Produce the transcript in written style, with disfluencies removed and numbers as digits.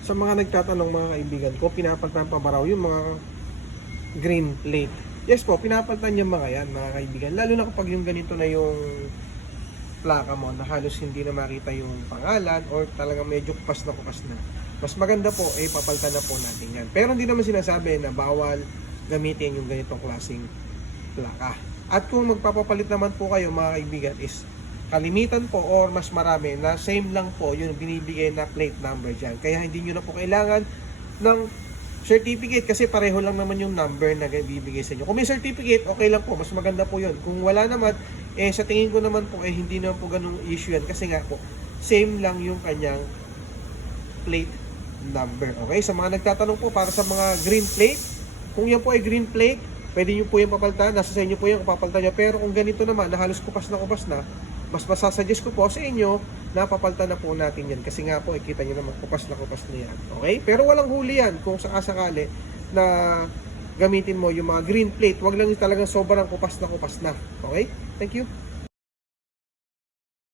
Sa mga nagtatanong mga kaibigan ko, pinapalitan pa ba raw yung mga green plate? Yes po, pinapalitan yung mga yan mga kaibigan. Lalo na kapag yung ganito na yung plaka mo na halos hindi na makita yung pangalan or talagang medyo kupas na kupas na. Mas maganda po, papalitan na po natin yan. Pero hindi naman sinasabi na bawal gamitin yung ganitong klaseng plaka. At kung magpapapalit naman po kayo mga kaibigan is kalimitan po or mas marami na same lang po yung binibigay na plate number dyan. Kaya hindi nyo na po kailangan ng certificate kasi pareho lang naman yung number na bibigay sa inyo. Kung may certificate, okay lang po. Mas maganda po yun. Kung wala naman, sa tingin ko naman po, hindi naman po ganung issue yan. Kasi nga po, same lang yung kanyang plate number. Okay? Sa mga nagtatanong po, para sa mga green plate, kung yan po ay green plate, pwede nyo po yung papalitan. Nasa sa inyo po yung papalitan nyo. Pero kung ganito naman, na halos kupas na, mas masasuggest ko po sa inyo na papalitan na po natin yan. Kasi nga po, kita nyo naman, kupas na yan. Okay? Pero walang huli yan kung sakasakali na gamitin mo yung mga green plate. Huwag lang talagang sobrang kupas na. Okay? Thank you.